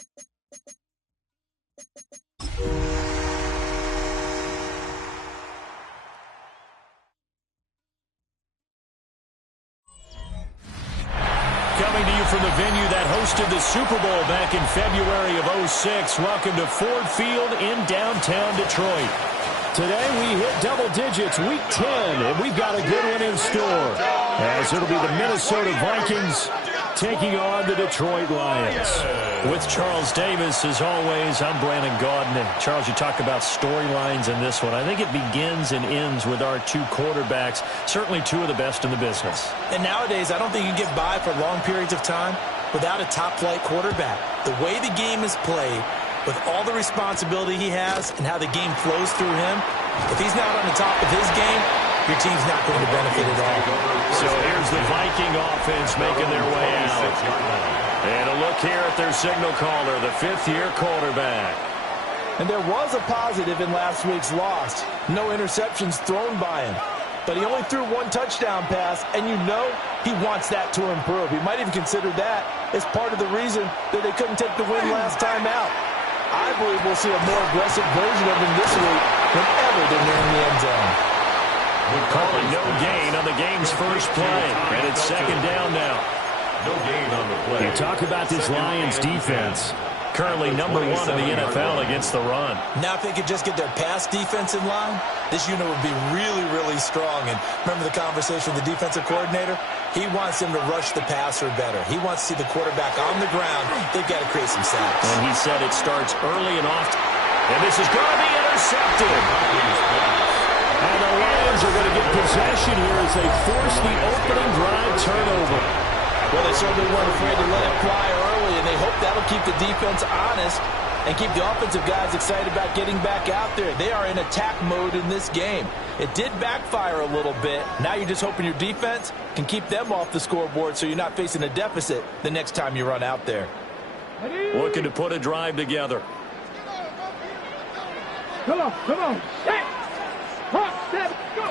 Coming to you from the venue that hosted the Super Bowl back in February of '06. Welcome to Ford Field in downtown Detroit. Today we hit double digits, week 10, and we've got a good one in store, as it'll be the Minnesota Vikings taking on the Detroit Lions. With Charles Davis, as always, I'm Brandon Gaudin. And Charles, you talk about storylines in this one. I think it begins and ends with our two quarterbacks, certainly two of the best in the business. And nowadays, I don't think you can get by for long periods of time without a top-flight quarterback. The way the game is played, with all the responsibility he has and how the game flows through him, if he's not on the top of his game, your team's not going to benefit at all. So here's the Viking offense making their way out. And a look here at their signal caller, the fifth-year quarterback. And there was a positive in last week's loss. No interceptions thrown by him. But he only threw one touchdown pass, and you know he wants that to improve. He might even consider that as part of the reason that they couldn't take the win last time out. I believe we'll see a more aggressive version of him this week whenever they're near the end zone. We're calling no gain on the game's first play, and it's second down now. No gain on the play. You talk about this Lions defense. Currently number one in the NFL against the run. Now if they could just get their pass defense in line, this unit would be really, really strong. And remember the conversation with the defensive coordinator? He wants them to rush the passer better. He wants to see the quarterback on the ground. They've got to create some sacks. And he said it starts early and often. And this is going to be intercepted. And the Lions are going to get possession here as they force the opening drive turnover. Well, they certainly weren't afraid to let it fly early, and they hope that'll keep the defense honest and keep the offensive guys excited about getting back out there. They are in attack mode in this game. It did backfire a little bit. Now you're just hoping your defense can keep them off the scoreboard so you're not facing a deficit the next time you run out there. Looking to put a drive together. Come on. Set. Go.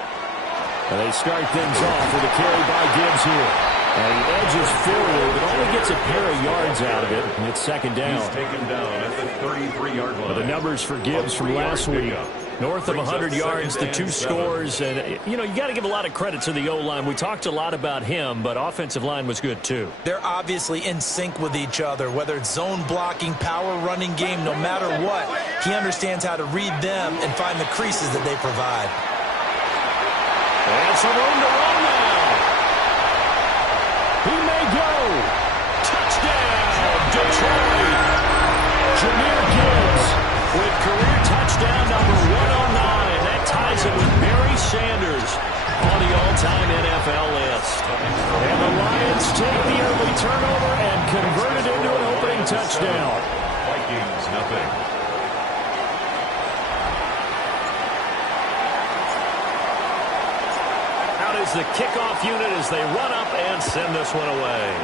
And they start things off with a carry by Gibbs here. And he edges forward, but only gets a pair of yards out of it, and it's second down. He's taken down at the 33-yard line. The numbers for Gibbs from last week, north of 100 yards, the two scores. And, you know, you got to give a lot of credit to the O-line. We talked a lot about him, but offensive line was good, too. They're obviously in sync with each other, whether it's zone blocking, power running game, no matter what. He understands how to read them and find the creases that they provide. And some room to run now. He may go. Touchdown, Detroit. Jahmyr Gibbs with career touchdown number 109. That ties it with Barry Sanders on the all-time NFL list. And the Lions take the early turnover and convert it into an opening touchdown. Vikings, nothing. Is the kickoff unit as they run up and send this one away.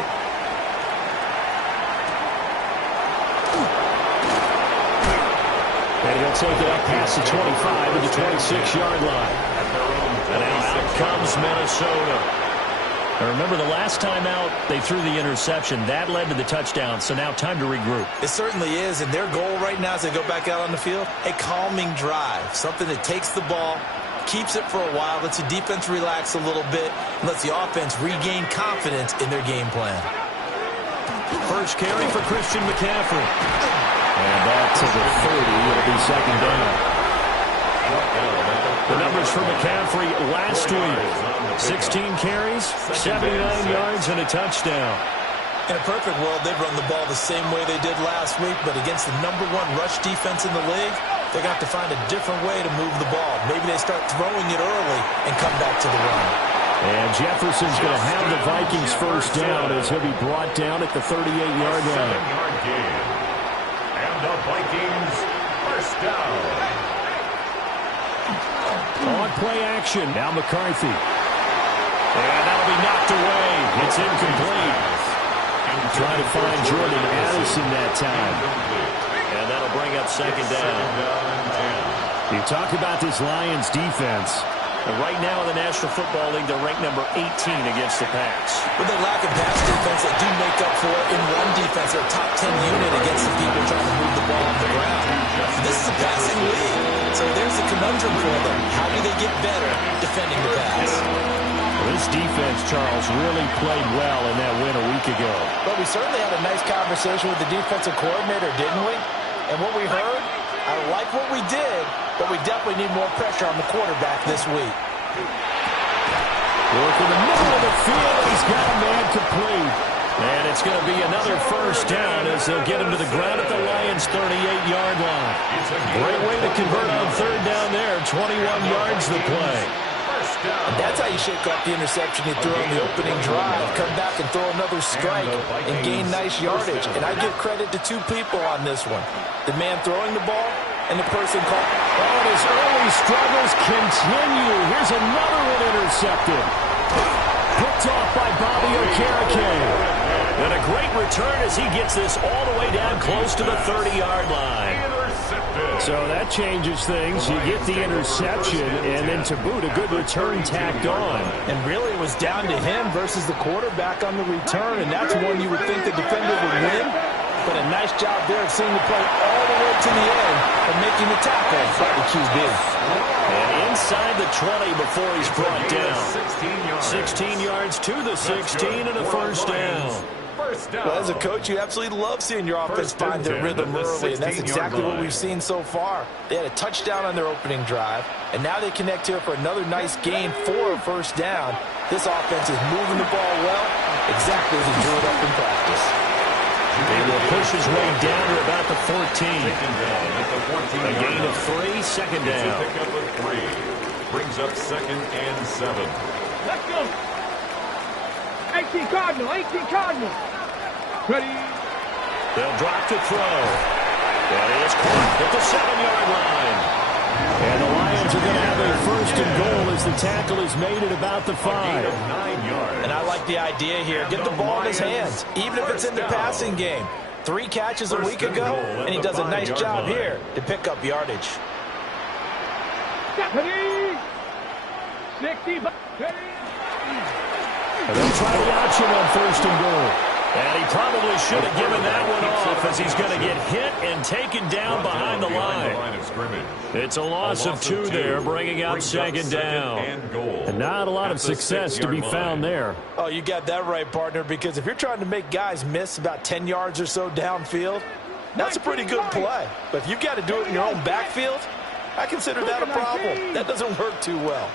And he'll take it up past the 25 to the 26-yard line. And now out comes Minnesota. Now remember, the last time out, they threw the interception. That led to the touchdown, so now time to regroup. It certainly is, and their goal right now as they go back out on the field, a calming drive, something that takes the ball, keeps it for a while, lets the defense relax a little bit, and lets the offense regain confidence in their game plan. First carry for Christian McCaffrey. And back to the 30. It'll be second down. The numbers for McCaffrey last week. 16 carries, 79 yards, and a touchdown. In a perfect world, they'd run the ball the same way they did last week, but against the #1 rush defense in the league, they're going to have to find a different way to move the ball. Maybe they start throwing it early and come back to the run. And Jefferson's going to have the Vikings first down as he'll be brought down at the 38-yard line. And the Vikings first down. On play action. Now McCarthy. And that'll be knocked away. It's incomplete. Trying to find Jordan Addison that time. And that'll bring up second down. You talk about this Lions defense. And right now in the National Football League, they're ranked number 18 against the pass. With their lack of pass defense, they do make up for it in run defense. They're a top 10 unit against the people trying to move the ball on the ground. This is a passing league, so there's a conundrum for them. How do they get better defending the pass? Well, this defense, Charles, really played well in that win a week ago. But we certainly had a nice conversation with the defensive coordinator, didn't we? And what we heard, I like what we did, but we definitely need more pressure on the quarterback this week. Work in the middle of the field. He's got a man complete. And it's going to be another first down as they'll get him to the ground at the Lions' 38-yard line. Great way to convert on third down there. 21 yards the play. And that's how you shake off the interception you threw on the opening drive. Come back and throw another strike and gain nice yardage. And I give credit to two people on this one. The man throwing the ball and the person caught. Oh, and his early struggles continue. Here's another one intercepted. Picked off by Bobby Okereke. And a great return as he gets this all the way down close to the 30-yard line. So that changes things. You get the interception, and then to boot, a good return tacked on. And really it was down to him versus the quarterback on the return, and that's one you would think the defender would win. But a nice job there of seeing the play all the way to the end and making the tackle by the QB. And inside the 20 before he's brought down. 16 yards to the 16 and a first down. Well, as a coach, you absolutely love seeing your offense find their rhythm early, and that's exactly what we've seen so far. They had a touchdown on their opening drive, and now they connect here for another nice gain for a first down. This offense is moving the ball well, exactly as he drew it up in practice. He will push his way down to about the 14. A gain of 3, second down. It's a pickup of 3. Brings up 2nd and 7. Let's go. 18 Cardinal, 18 Cardinal. Ready? They'll drop to throw. That is caught at the 7-yard line. And the Lions are going to have a first and goal as the tackle is made at about the 5. And I like the idea here. Get the ball in his hands, even if it's in the passing game. 3 catches a week ago, and he does a nice job here to pick up yardage. Ready? 60. Ready? And they'll try the option on first and goal. And he probably should have given that one off as he's going to get hit and taken down behind the line. It's a loss of 2 there, bringing up second down. And not a lot of success to be found there. Oh, you got that right, partner, because if you're trying to make guys miss about 10 yards or so downfield, that's a pretty good play. But if you've got to do it in your own backfield, I consider that a problem. That doesn't work too well.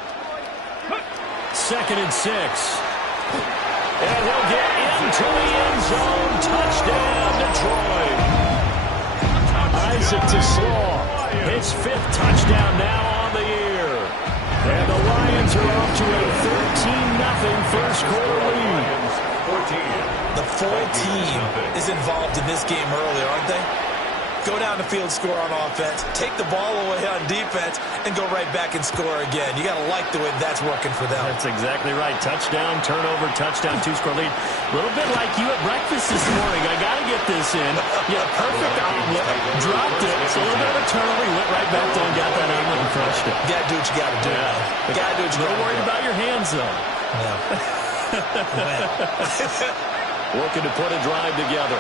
2nd and 6. And he'll get into the end zone. Touchdown, Detroit. Isaac Slaw, his 5th touchdown now on the year. And the Lions are off to a 13-0 first quarter lead. The full team is involved in this game early, aren't they? Go down the field, score on offense, take the ball away on defense, and go right back and score again. You got to like the way that's working for them. That's exactly right. Touchdown, turnover, touchdown, 2-score lead. A little bit like you at breakfast this morning. I got to get this in. Yeah, perfect omelet. Dropped it. It's a little bit of a turnover. He went right back there and got that omelet and crushed it. You got to do what you got to do. You got to do what you got to do. Don't worry about your hands, though. No. Looking to put a drive together.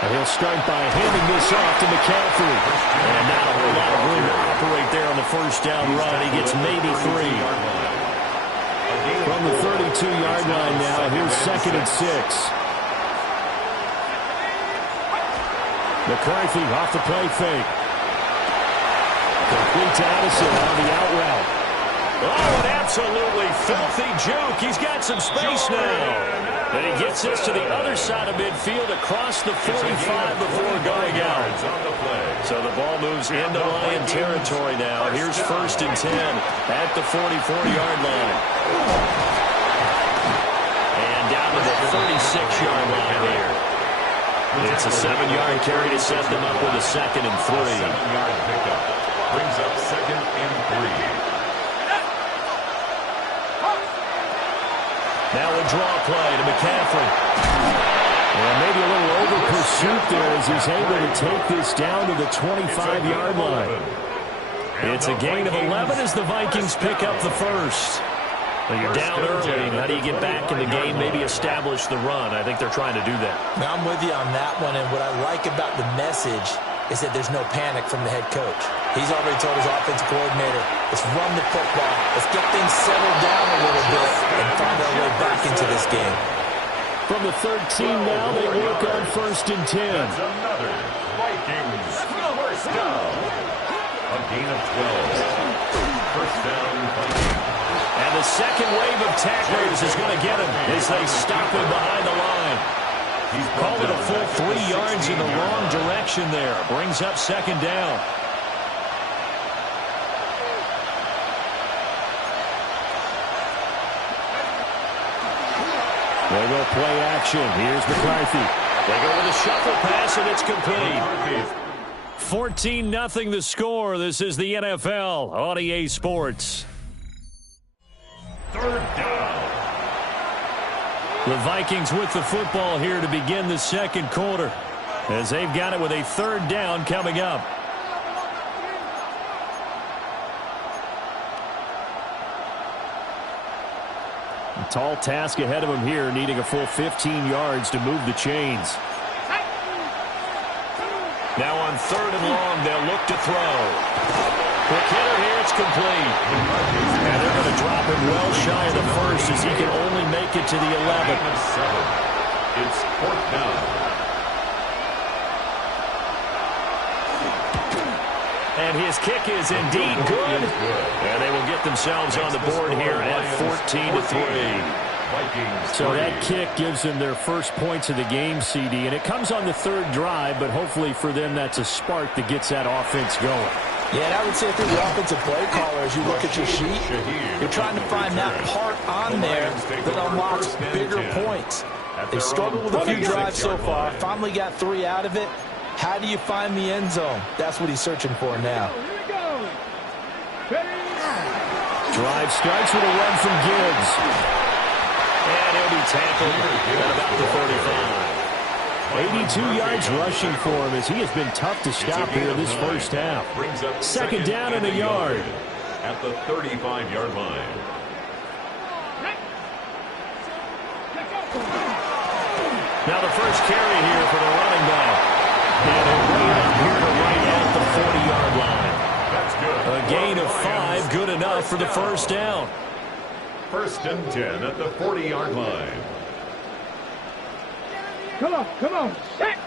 And he'll start by handing this off to McCaffrey. And not a whole lot of room to operate there on the first down run. He gets maybe 3. From the 32-yard line now, here's 2nd and 6. McCarthy off the play fake. Complete to Addison on the out route. Oh, an absolutely filthy juke. He's got some space now. And he gets this to the other side of midfield across the 45 before going out. So the ball moves into Lion territory now. Here's 1st and 10 at the 44-yard line. And down to the 36-yard line here. It's a 7-yard carry to set them up with a 2nd and 3. 7-yard pickup. Brings up 2nd and 3. Now a draw play to McCaffrey. And maybe a little over-pursuit there as he's able to take this down to the 25-yard line. It's a gain of 11 as the Vikings pick up the first. Well, you're down early. How do you get back in the game, maybe establish the run? I think they're trying to do that. Now, I'm with you on that one, and what I like about the message is that there's no panic from the head coach. He's already told his offensive coordinator, let's run the football, let's get things settled down a little bit and find our way back into this game. From the 13 now, they work on 1st and 10. That's another Vikings first down. A gain of 12. First down, Vikings. And the second wave of tacklers is going to get him as they stop him behind the line. Call it a full 3 yards in the wrong direction there. Brings up 2nd down. They go play action. Here's McCarthy. They go with a shuffle pass, and it's complete. 14-0 the score. This is the NFL on EA Sports. 3rd down. The Vikings with the football here to begin the second quarter as they've got it with a 3rd down coming up. A tall task ahead of him here, needing a full 15 yards to move the chains. Now on 3rd and long, they'll look to throw. Quick hitter here, it's complete. And they're going to drop him well shy of the first as he can only make it to the 11. It's 4th down. And his kick is indeed good. And they will get themselves on the board here at 14-3. So that kick gives them their first points of the game, CD. And it comes on the 3rd drive, but hopefully for them that's a spark that gets that offense going. Yeah, and I would say if you're the offensive play caller, as you look at your sheet, you're trying to find that part on there that unlocks bigger points. They've struggled with a few drives so far, finally got 3 out of it. How do you find the end zone? That's what he's searching for now. Drive starts with a run from Gibbs. And he'll be tackled at about the 35. 82 yards rushing for him as he has been tough to stop here this first half. 2nd down and a yard. At the 35-yard line. Now the first carry here for the running back. And they're way up here to right at the 40-yard line. That's good. A gain of 5, good enough for the first down. 1st and 10 at the 40-yard line. Come on. Set.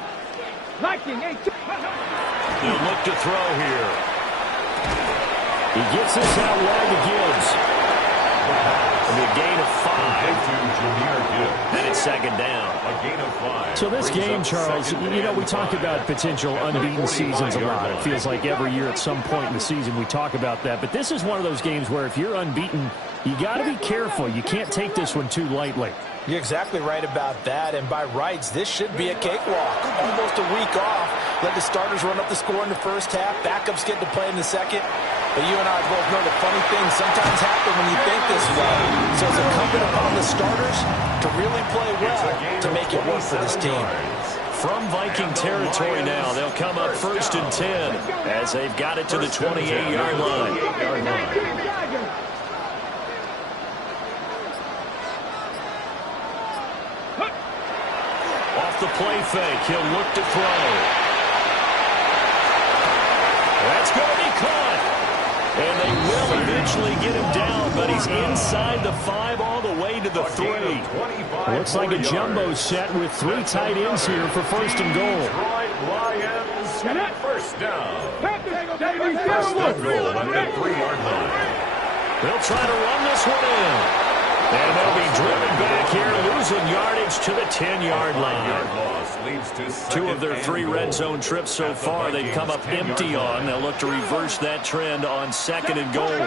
Viking, hey. They'll look to throw here. He gets this out wide to Gibbs. A gain of 5. And it's 2nd down. A gain of 5. So this game, Charles, you know, we talk about potential unbeaten seasons a lot. It feels like every year at some point in the season we talk about that. But this is one of those games where if you're unbeaten, you got to be careful. You can't take this one too lightly. You're exactly right about that, and by rights, this should be a cakewalk. Almost a week off. Let the starters run up the score in the first half. Backups get to play in the second. But you and I both know the funny things sometimes happen when you think this way. So it's incumbent upon the starters to really play well to make it work for this team. From Viking territory now, they'll come up 1st and 10 as they've got it to the 28-yard line. Off the play fake, he'll look to throw. That's going to be caught. And they will eventually get him down, but he's inside the 5 all the way to the 3. Looks like a jumbo set with 3 tight ends here for 1st and goal. Lions, first down. First and goal at the 3-yard line. They'll try to run this one in. And they'll be driven back here, losing yardage to the 10-yard line. 2 of their 3 red zone trips so far they've come up empty on. They'll look to reverse that trend on 2nd and goal.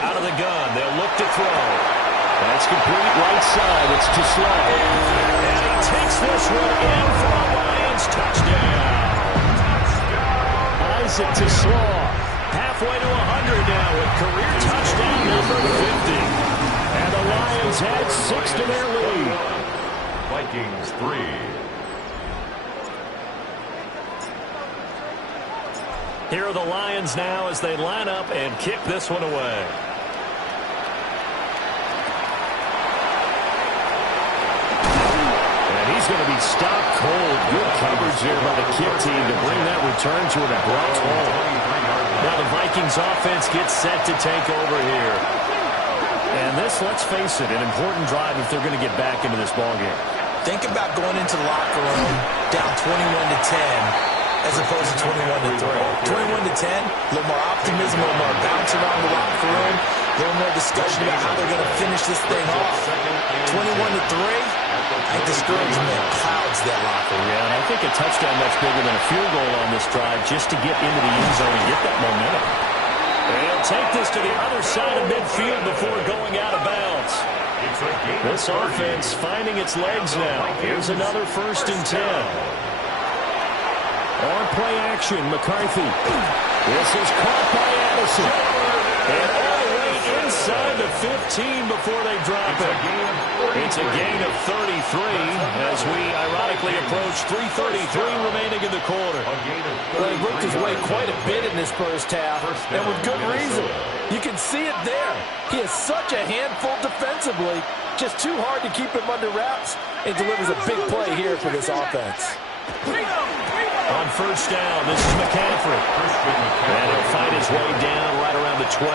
Out of the gun, they'll look to throw. That's complete right side. It's too slow. And he takes this one in for a Lions touchdown. Isaac to Slaw, halfway to 100 now with career touchdown number 50. And the Lions had 6 to their lead. Vikings 3. Here are the Lions now as they line up and kick this one away. He's going to be stopped cold. Good coverage here by the kick team to bring that return to an abrupt halt. Now the Vikings offense gets set to take over here. And this, let's face it, an important drive if they're going to get back into this ballgame. Think about going into the locker room down 21-10 as opposed to 21-3. 21-10, a little more optimism, a little more bounce around the locker room, a little more discussion about how they're going to finish this thing off. 21-3. I think discouragement clouds that locker room. Yeah, and I think a touchdown much bigger than a field goal on this drive just to get into the end zone and get that momentum. They'll take this to the other side of midfield before going out of bounds. This offense finding its legs now. Here's another 1st and 10. On play action, McCarthy. This is caught by Addison. And all the way inside the 15 before they drop it. It's a gain of 33 as we ironically approach 3:33 remaining in the quarter. Well, he worked his way quite a bit in this first half, and with good reason. You can see it there. He is such a handful defensively, just too hard to keep him under wraps, and delivers a big play here for this offense. On 1st down, this is McCaffrey. And he'll fight his way down right around the 12.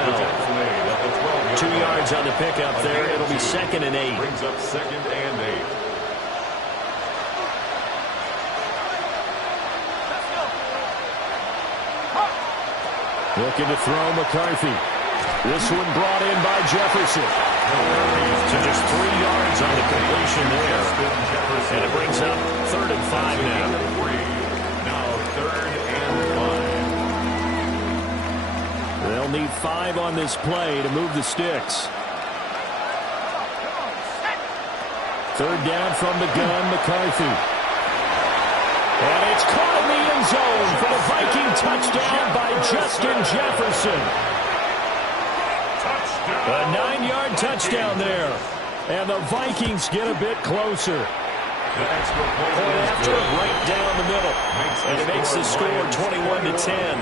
2 yards on the pickup there. It'll be 2nd and 8. Brings up 2nd and 8. Looking to throw McCarthy. This one brought in by Jefferson. So just 3 yards on the completion there. And it brings up 3rd and 5 now. Now 3rd and 5. They'll need 5 on this play to move the sticks. 3rd down from the gun, McCarthy. And it's caught in the end zone for the Viking touchdown by Justin Jefferson. A 9-yard touchdown there. And the Vikings get a bit closer. Point after right down the middle. And it makes the score 21-10.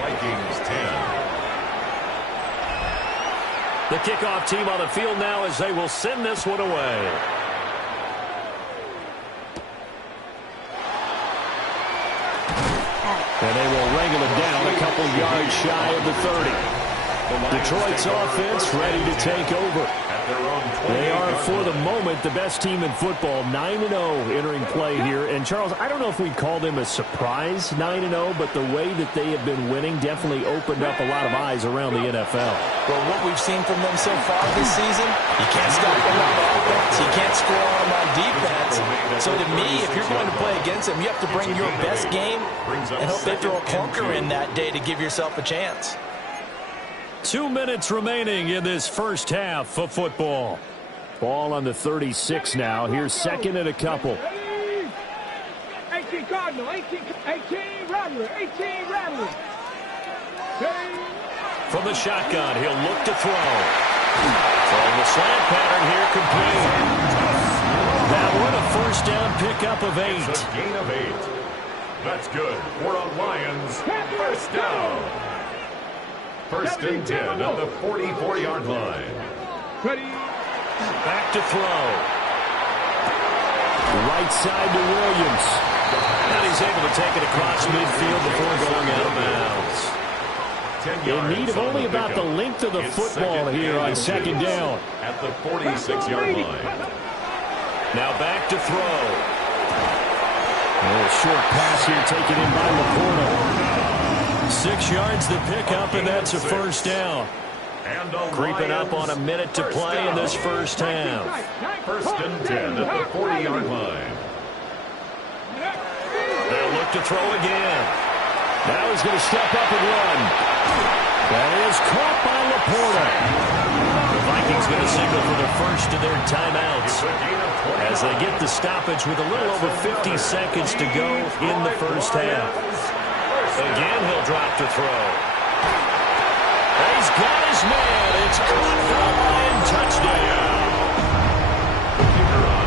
Vikings 10. The kickoff team on the field now as they will send this one away. And they will wrangle it down a couple yards shy of the 30. Detroit's offense ready to take over. They are, for the moment, the best team in football, 9-0 entering play here. And, Charles, I don't know if we'd call them a surprise 9-0, but the way that they have been winning definitely opened up a lot of eyes around the NFL. Well, what we've seen from them so far this season, you can't stop them on offense. You can't score on them on defense. So, to me, if you're going to play against them, you have to bring your best game and hope they throw a clunker in that day to give yourself a chance. 2 minutes remaining in this first half of football. Ball on the 36 now. Here's 2nd and a couple. 18 Cardinal, 18 Rattler, 18 Rattler. From the shotgun, he'll look to throw. From the slant pattern here, complete. That one a 1st down pickup of 8. It's a gain of 8. That's good for the Lions. 1st down. 1st and 10 at the 44-yard line. Ready. Back to throw. Right side to Williams. And he's able to take it across midfield before going out of bounds. In need of only about the length of the football here on 2nd down. At the 46-yard line. Now back to throw. A short pass here taken in by Laporta. 6 yards the pickup, and that's a 1st down. Creeping up on a minute to play in this first half. 1st and 10 at the 40-yard line. They'll look to throw again. Now he's going to step up and run. That is caught by Laporta. The Vikings going to signal for the first of their timeouts as they get the stoppage with a little over 50 seconds to go in the first half. Again, he'll drop to throw. He's got his his man. It's caught for a Lion touchdown.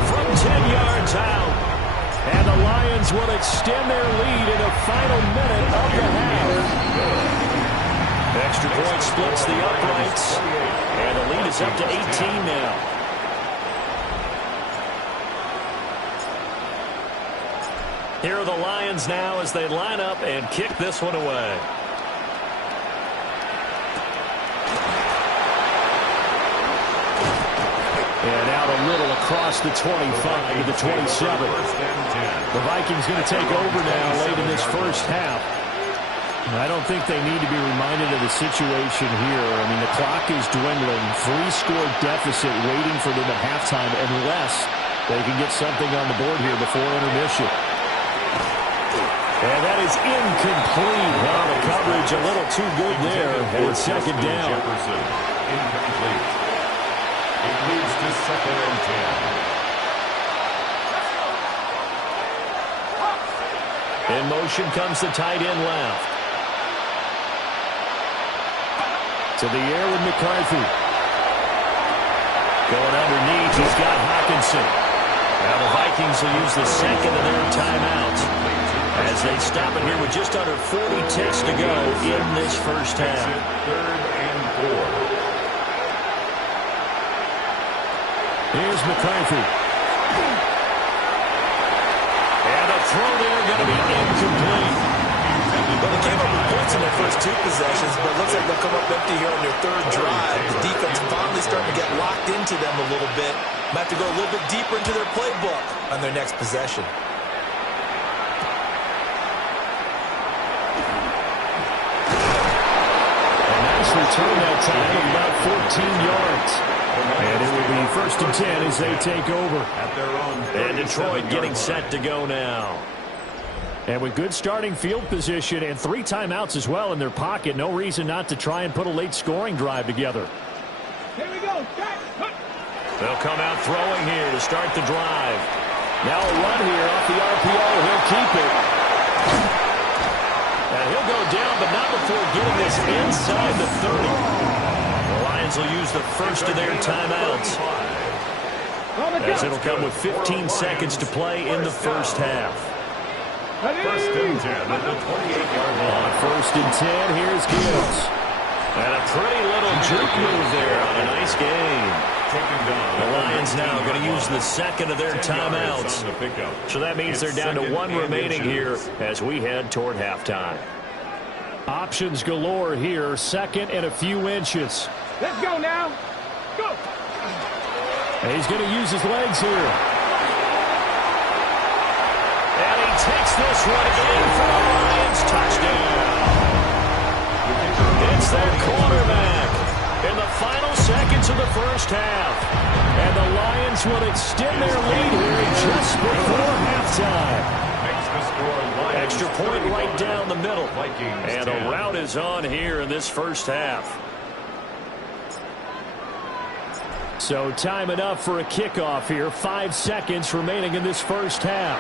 From 10 yards out. And the Lions will extend their lead in the final minute of the half. Extra point splits the uprights. And the lead is up to 18 now. Here are the Lions now as they line up and kick this one away. And out a little across the 25 to the 27. The Vikings going to take over now late in this first half. I don't think they need to be reminded of the situation here. I mean, the clock is dwindling. 3-score deficit waiting for them at halftime unless they can get something on the board here before intermission. And that is incomplete. Well, the coverage a little too good there. And it's second down. Incomplete. It moves to 2nd and 10. In motion comes the tight end left. To the air with McCarthy. Going underneath, he's got Hawkinson. Now the Vikings will use the second of their timeouts as they stop it here with just under 40 ticks to go in this first half. 3rd and 4. Here's McCarthy. And a throw there going to be incomplete. Well, they came up with points in their first 2 possessions, but it looks like they'll come up empty here on their 3rd drive. The defense finally starting to get locked into them a little bit. Might have to go a little bit deeper into their playbook on their next possession. A nice return that time of about 14 yards. And it will be 1st and 10 as they take over. And Detroit getting set to go now. And with good starting field position and 3 timeouts as well in their pocket, no reason not to try and put a late scoring drive together. Here we go. They'll come out throwing here to start the drive. Now a run here off the RPO. He'll keep it. And he'll go down, but not before getting this inside the 30. The Lions will use the first of their timeouts, as it'll come with 15 seconds to play in the first half. 1st and 10 at the 28-yard line. On 1st and 10, here's Gibbs. And a pretty little juke move there on a nice game. The Lions now going to use the second of their timeouts. So that means they're down to 1 remaining here as we head toward halftime. Options galore here. 2nd and a few inches. Let's go now. Go. And he's going to use his legs here. And he takes this one in for a Lions touchdown. It's their quarterback in the final seconds of the first half. And the Lions will extend their lead here just before halftime. Extra point right down the middle. And a rout is on here in this first half. So time enough for a kickoff here. 5 seconds remaining in this first half.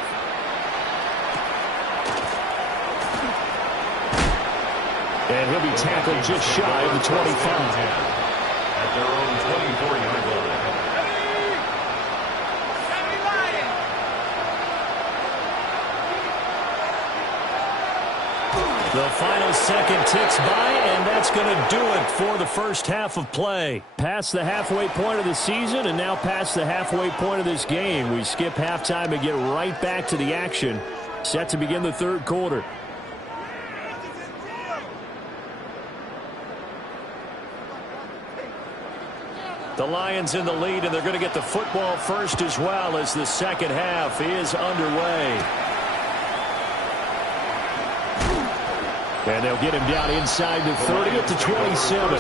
And he'll be tackled just shy of the 25. At their own 24-yard line. The final second ticks by, and that's going to do it for the first half of play. Past the halfway point of the season, and now past the halfway point of this game. We skip halftime and get right back to the action. Set to begin the 3rd quarter. The Lions in the lead, and they're going to get the football first as well as the second half is underway. And they'll get him down inside the 30 at the 27.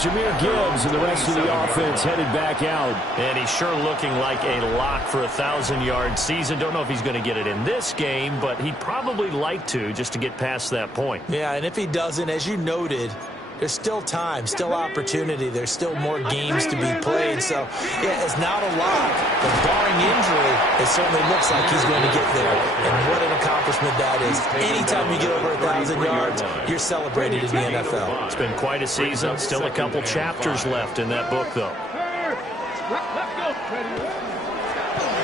Jahmyr Gibbs and the rest of the offense headed back out. And he's sure looking like a lock for a 1,000-yard season. Don't know if he's going to get it in this game, but he'd probably like to just to get past that point. Yeah, and if he doesn't, as you noted, there's still time, still opportunity. There's still more games to be played. So, yeah, it's not a lock, but barring injury, it certainly looks like he's going to get there. And what an accomplishment that is. Anytime you get over 1,000 yards, you're celebrated in the NFL. It's been quite a season. Still a couple chapters left in that book, though.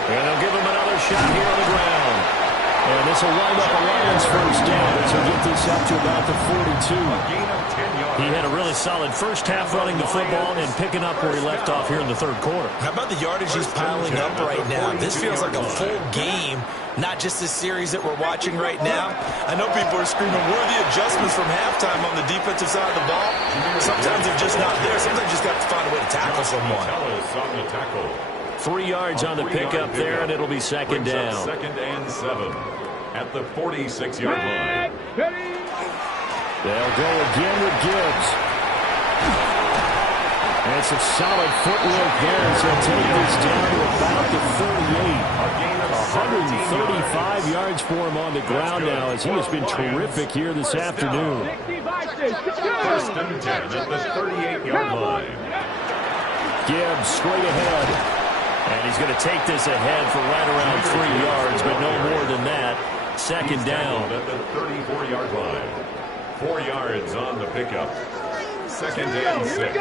And they'll give him another shot here on the ground. And this will wind up a Lions first down as he'll get this up to about the 42. He had a really solid first half running the football and picking up where he left off here in the third quarter. How about the yardage he's piling up right now? This feels like a full game, not just this series that we're watching right now. I know people are screaming, where are the adjustments from halftime on the defensive side of the ball? Sometimes they're just not there. Sometimes you just got to find a way to tackle someone. 3 yards on the pickup there, and it'll be second down. Second and 7 at the 46-yard line. They'll go again with Gibbs. And some solid footwork there as he'll take this down to about the 38. 135 yards for him on the ground now as he has been terrific here this afternoon. First and 10 at the 38-yard line. Gibbs straight ahead. And he's going to take this ahead for right around 3 yards, but no more than that. Second down. At the 34-yard line. 4 yards on the pickup. Second and 6.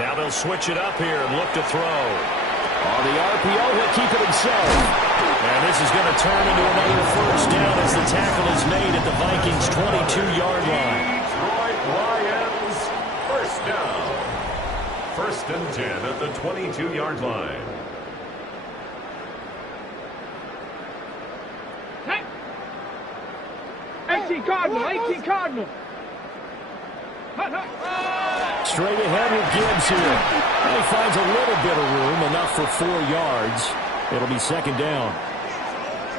Now they'll switch it up here and look to throw. On the RPO, he'll keep it himself. And this is going to turn into another first down as the tackle is made at the Vikings' 22-yard line. Detroit Lions, first down. First and 10 at the 22-yard line. Hey! 18 Cardinal, 18 Cardinal. Straight ahead with Gibbs here. And he finds a little bit of room, enough for 4 yards. It'll be second down.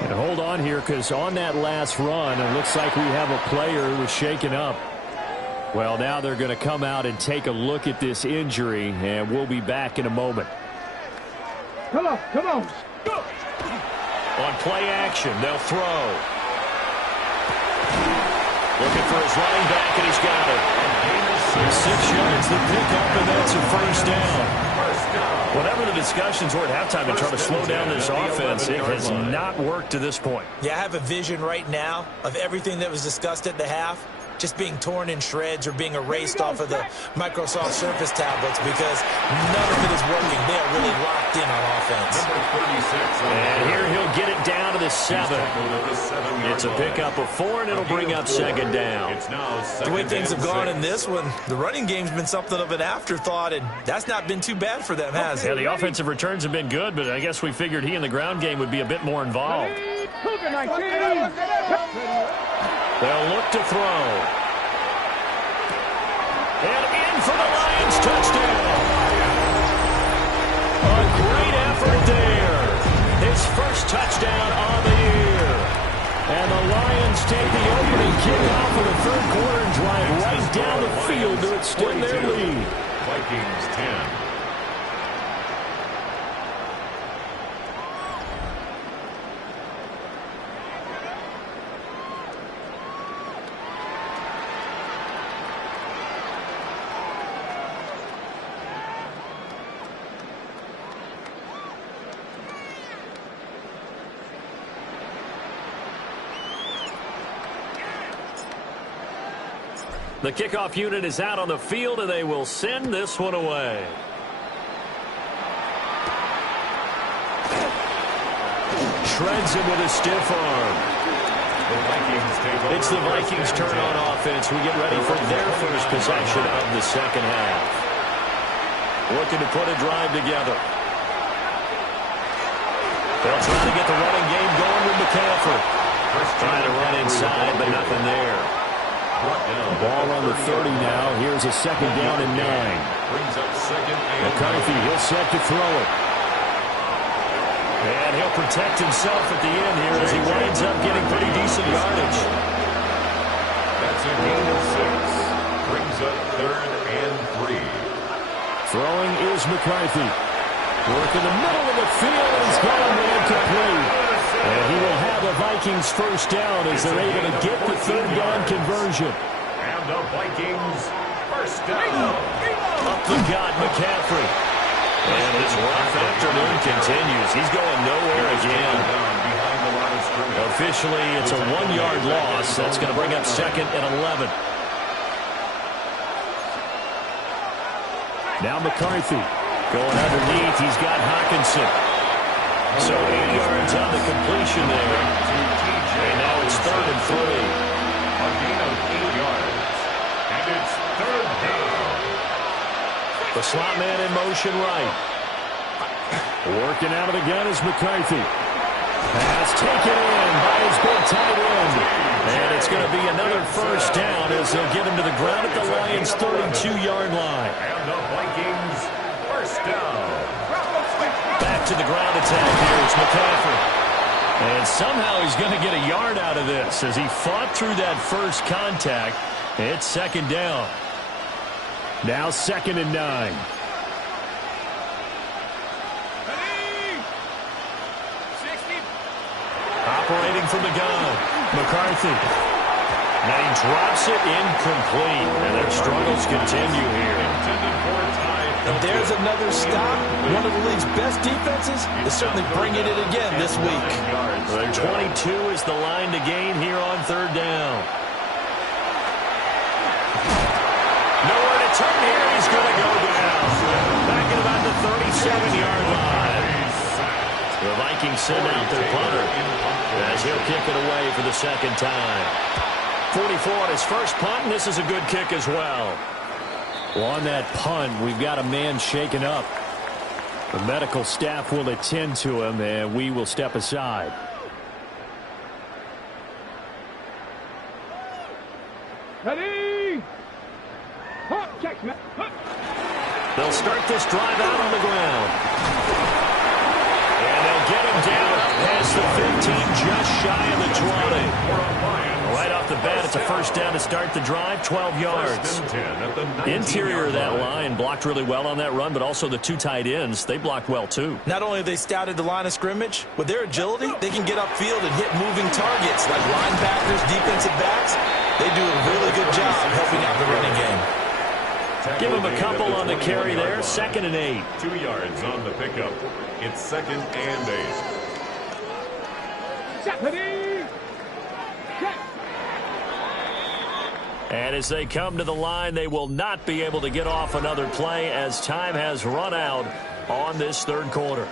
And hold on here, because on that last run, it looks like we have a player who was shaken up. Well, now they're going to come out and take a look at this injury, and we'll be back in a moment. Come on, come on. Go. On play action, they'll throw. Looking for his running back, and he's got it. 6 yards the pickup, and that's a first down. Whatever the discussions were at halftime and trying to slow down this offense, it has not worked to this point. Yeah, I have a vision right now of everything that was discussed at the half just being torn in shreds or being erased off of the Microsoft Surface tablets because none of it is working. They are really locked in on offense. And here he'll get it down to the 7. It's a pickup of 4, and it'll bring up second down. The way things have gone in this one, the running game's been something of an afterthought, and that's not been too bad for them, has it? Yeah, the offensive returns have been good, but I guess we figured he in the ground game would be a bit more involved. They'll look to throw. And in for the Lions touchdown. A great effort there. His first touchdown on the year. And the Lions take the opening kickoff of the third quarter and drive right down the field to extend their lead. Vikings 10. The kickoff unit is out on the field, and they will send this one away. Shreds him with a stiff arm. It's the Vikings' turn on offense. We get ready for their first possession of the second half. Looking to put a drive together. They'll try to get the running game going with McCaffrey. Trying to run inside, but nothing there. Ball on the 30 now. Here's a second down and 9. McCarthy, he'll set to throw it. And he'll protect himself at the end here as he winds up getting pretty decent yardage. That's a gain of 6. Brings up third and 3. Throwing is McCarthy. Work in the middle of the field, and he's got him incomplete. And he will have the Vikings first down as they're able to get the third down conversion. And the Vikings First down. Up the gut, McCaffrey. And this rough afternoon continues. He's going nowhere again. Officially, it's a 1-yard loss. That's going to bring up 2nd and 11. Now McCarthy going underneath. He's got Hawkinson. So 8 yards on the completion there. And now it's 3rd and 3. A gain of 8 yards. And it's 3rd down. The slot man in motion right. Working out of the gun is McCarthy. Pass taken in by his big tight end. And it's going to be another first down as they'll get him to the ground at the Lions' 32-yard line. And the Vikings, first down. Back to the ground attack here. It's McCaffrey. And somehow he's going to get a yard out of this as he fought through that first contact. It's 2nd down. Now 2nd and 9. Operating from the gun, McCarthy. Now he drops it incomplete, and their struggles continue here. And there's another stop. One of the league's best defenses is certainly bringing it again this week. The 22 is the line to gain here on 3rd down. Nowhere to turn here. He's going to go down. Back at about the 37-yard line. The Vikings send out their punter as he'll kick it away for the 2nd time. 44 on his first punt, and this is a good kick as well. Well, on that punt, we've got a man shaken up. The medical staff will attend to him, and we will step aside. Ready? Hot check, man. They'll start this drive out on the ground. And they'll get him down up past the 15, just shy of the 20. Right off the bat, it's a first down to start the drive, 12 yards. Interior of that line blocked really well on that run, but also the 2 tight ends, they blocked well too. Not only have they scouted the line of scrimmage, with their agility, they can get upfield and hit moving targets like linebackers, defensive backs. They do a really good job helping out the running game. Give him a couple on the carry there, 2nd and 8. 2 yards on the pickup. It's 2nd and 8. Ready? Check. And as they come to the line, they will not be able to get off another play as time has run out on this 3rd quarter.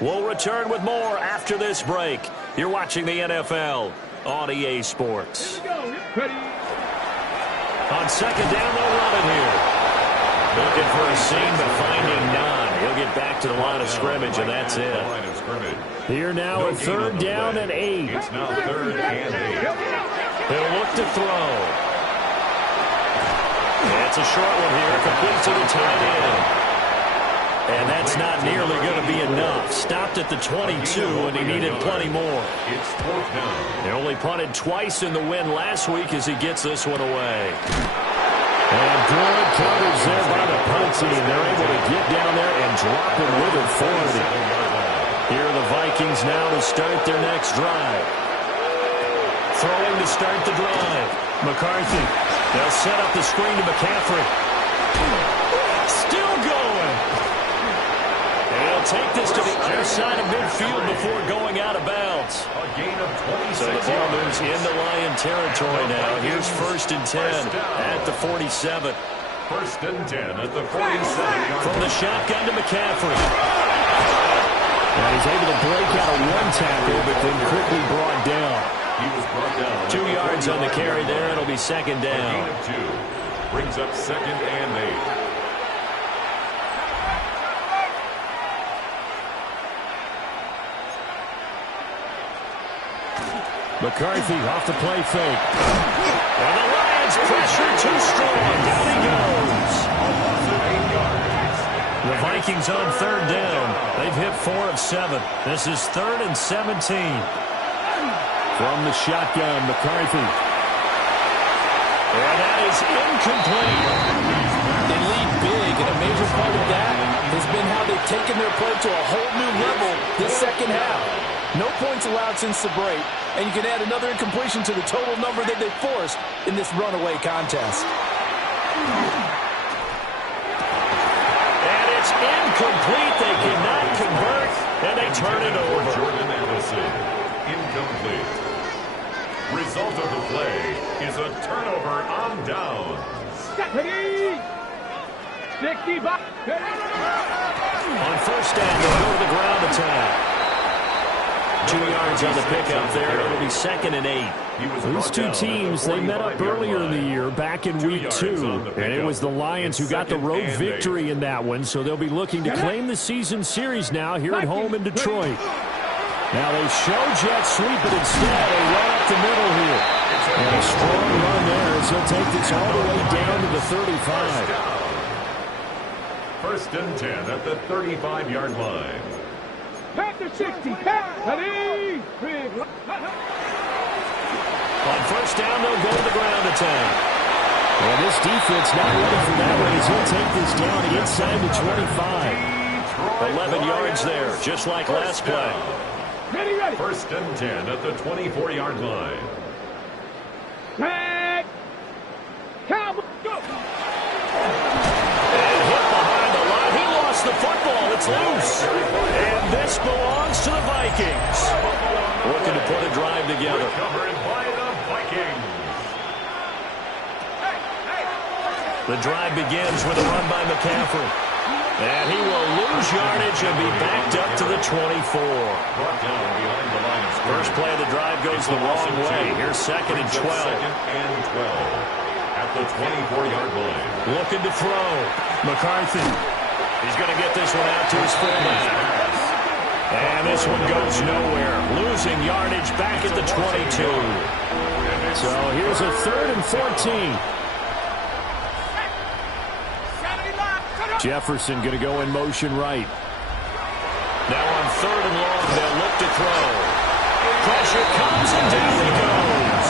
We'll return with more after this break. You're watching the NFL on EA Sports. Ready? On 2nd down, they'll run it here. Looking for a seam, but finding none. He'll get back to the line of scrimmage, and that's it. Here now at 3rd down and 8. It's now 3rd and 8. He'll look to throw. It's a short one here, complete to the tight end. And that's not nearly going to be enough. Stopped at the 22, and he needed plenty more. It's 4th down. They only punted twice in the win last week as he gets this one away. And good coverage there by the punt team. They're able to get down there and drop him with authority. Here are the Vikings now to start their next drive. Throwing to start the drive. McCarthy. They'll set up the screen to McCaffrey. Still going. And he'll take this to the other side of midfield before going out of bounds. A gain of 26 So the ball yards. moves into Lion territory now. Here's 1st and 10 at the 47. 1st and 10 at the 47. From the shotgun to McCaffrey. And he's able to break out of one tackle, but then quickly brought down. He was brought down. 2 yards on the carry there. It'll be 2nd A gain down. of 2. Brings up 2nd and 8. McCarthy off the play fake. And the Lions pressure too strong. Down he goes. The Vikings on 3rd down. They've hit 4 of 7. This is 3rd and 17. From the shotgun, McCarthy. And that is incomplete. They lead big, and a major part of that has been how they've taken their play to a whole new level this 2nd half. No points allowed since the break, and you can add another incompletion to the total number that they forced in this runaway contest. And it's incomplete. They cannot convert, and they turn it over. Jordan Addison, incomplete. Result of the play is a turnover on downs. 65. On first down, they'll go to the ground attack. 2 yards on the pickup there. It'll be 2nd and 8. These two teams, they met up earlier in the year, back in week 2. And it was the Lions who got the road victory in that one. So they'll be looking to claim the season series now here at home in Detroit. Now they show jet sweep, but instead they run up the middle here. And a strong run there as he'll take this all the way down to the 35. First and 10 at the 35-yard line. Panther 60. On first down, they'll go to the ground attack. And this defense not ready for that one as he'll take this down inside the 25. 11 yards there, just like last play. Ready. First and 10 at the 24-yard line. Tag. Cowboy. Go. And hit behind the line. He lost the football. It's loose. And this belongs to the Vikings. Looking to put a drive together. Recovered by the Vikings. The drive begins with a run by McCaffrey. And he will lose yardage and be backed up to the 24. Brought down behind the line of scrimmage. First play of the drive goes the wrong way. Here's 2nd and 12. Second and 12 at the 24-yard line. Looking to throw. McCarthy. He's going to get this one out to his fullback. And this one goes nowhere. Losing yardage back at the 22. So here's a 3rd and 14. Jefferson going to go in motion right. Now on 3rd and long, they'll look to throw. Pressure comes and down he goes.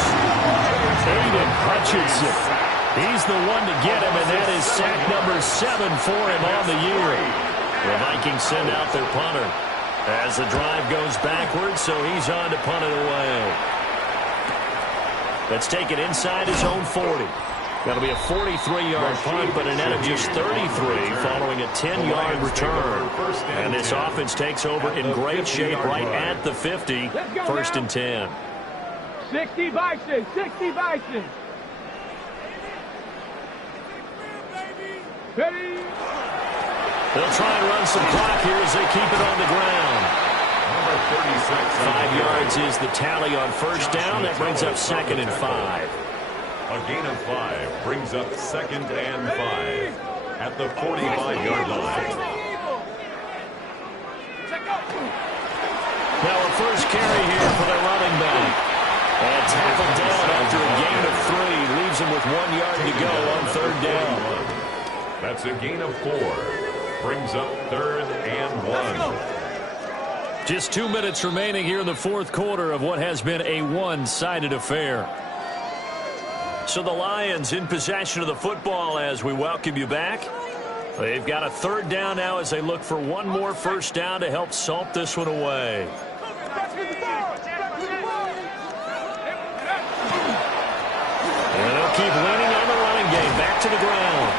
Aiden Hutchinson. He's the one to get him, and that is sack number 7 for him on the year. The Vikings send out their punter as the drive goes backwards, so he's on to punt it away. Let's take it inside his own 40. That'll be a 43-yard punt, but a net of just 33 following a 10-yard return. And this offense takes over in great shape right at the 50. First and 10. 60 Bison. 60 Bison. Ready. They'll try and run some clock here as they keep it on the ground. Number 36. 5 yards is the tally on first down. That brings up 2nd and 5. A gain of 5 brings up 2nd and 5 at the 45-yard line. Now a first carry here for the running back. And tackled down after a gain of 3. Leaves him with 1 yard to go on 3rd down. That's a gain of 4. Brings up 3rd and 1. Just 2 minutes remaining here in the 4th quarter of what has been a one-sided affair. So the Lions in possession of the football as we welcome you back. They've got a 3rd down now as they look for one more first down to help salt this one away. And they'll keep leaning on the running game. Back to the ground.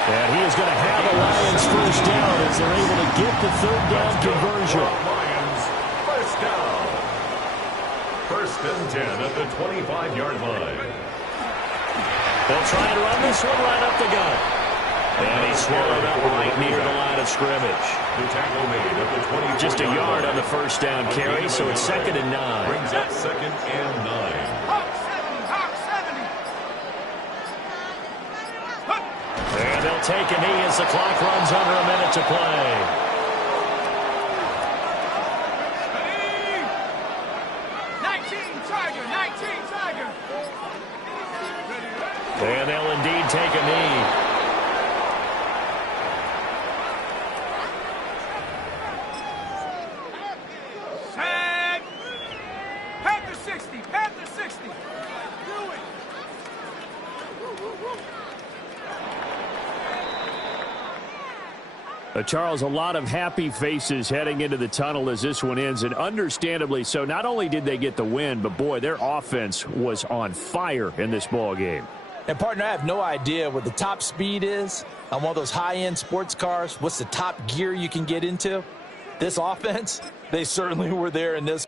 And he is going to have the Lions first down as they're able to get the 3rd down conversion. Lions first down. First and 10 at the 25-yard line. They'll try and run this one right up the gut. And he's swallowed up right near the line of scrimmage. The tackle made at the 24-yard line. Just a yard on the first down carry, so it's 2nd and 9. Brings up 2nd and 9. And they'll take a knee as the clock runs under a minute to play. And they'll indeed take a knee. Set. Panther 60. Panther 60. Charles, a lot of happy faces heading into the tunnel as this one ends, and understandably so. Not only did they get the win, but boy, their offense was on fire in this ball game. And, partner, I have no idea what the top speed is on one of those high-end sports cars. What's the top gear you can get into? This offense, they certainly were there in this.